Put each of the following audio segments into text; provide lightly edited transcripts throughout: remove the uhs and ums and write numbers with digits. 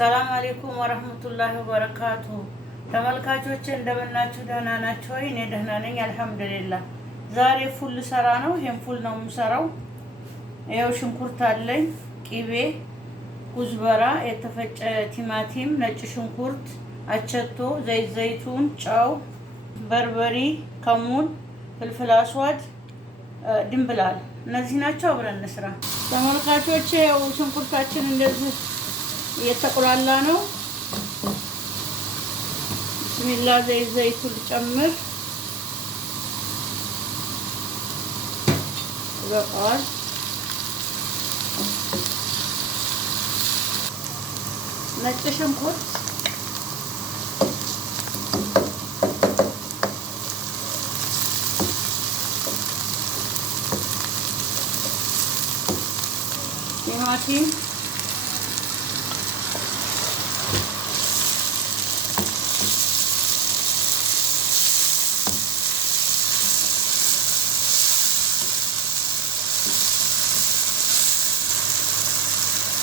ሰላም አለይኩም ወራህመቱላሂ ወበረካቱ። ተመልካቾቼ እንደምናችሁ ደህና ናችሁ ወይ? እኔ ደህና ነኝ አልሐምዱሊላህ። ዛሬ ፉል ሰራ ነው። ይሄን ፉል ነው የምሰራው። ይኸው ሽንኩርት አለኝ፣ ቂቤ፣ ኩዝበራ፣ የተፈጨ ቲማቲም፣ ነጭ ሽንኩርት፣ አቸቶ፣ ዘይቱን፣ ጨው፣ በርበሪ፣ ከሙን፣ ፍልፍል አስዋድ፣ ድንብላል እነዚህ ናቸው። አብረን እንስራ ተመልካቾቼ። ይኸው ሽንኩርታችን እንደዚህ እየተቆላላ ነው። ቢስሚላ ዘይቱን ልጨምር። ይበቃዋል። ነጭ ሽንኩርት፣ ቲማቲም፣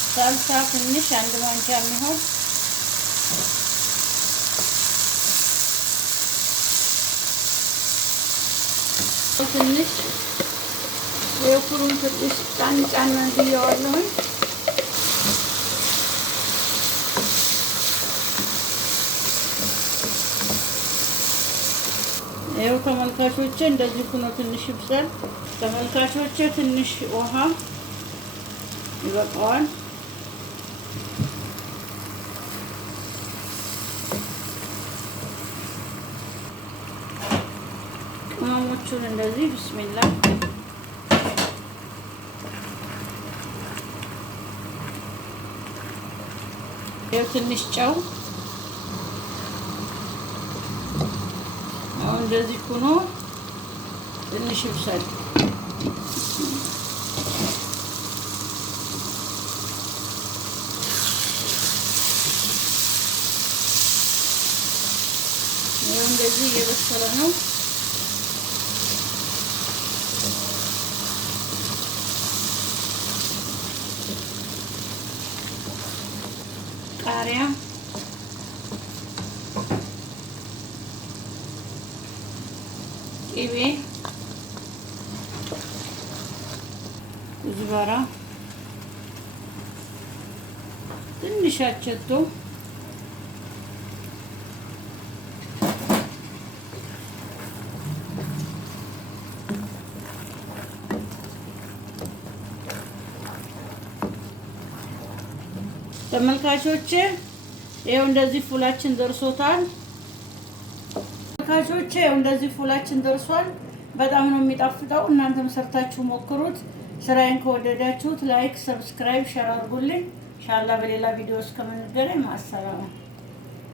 ሳልሳ ትንሽ አንድ ማንኪያ የሚሆን ትንሽ የኩሩን ትንሽ ጫን ብየዋለሁኝ። ይኸው ተመልካቾቼ እንደዚህ ሆኖ ትንሽ ይብሳል። ተመልካቾቼ ትንሽ ውሃ ይበቃዋል። ቅመሞቹን እንደዚህ ቢስሚላ ይኸው ትንሽ ጨው። አሁን እንደዚህ ሆኖ ትንሽ ይብሳል። ይኸው እንደዚህ እየበሰለ ነው። ቃሪያ፣ ቂቤ፣ ኩዝበራ፣ ትንሽ አቸቶ፣ ተመልካቾቼ ይኸው እንደዚህ ፉላችን ደርሶታል። ተመልካቾቼ ይኸው እንደዚህ ፉላችን ደርሷል። በጣም ነው የሚጣፍጠው። እናንተም ሰርታችሁ ሞክሩት። ስራዬን ከወደዳችሁት ላይክ፣ ሰብስክራይብ፣ ሼር አድርጉልኝ። ኢንሻአላህ በሌላ ቪዲዮ እስከምንገናኝ ማሰላማ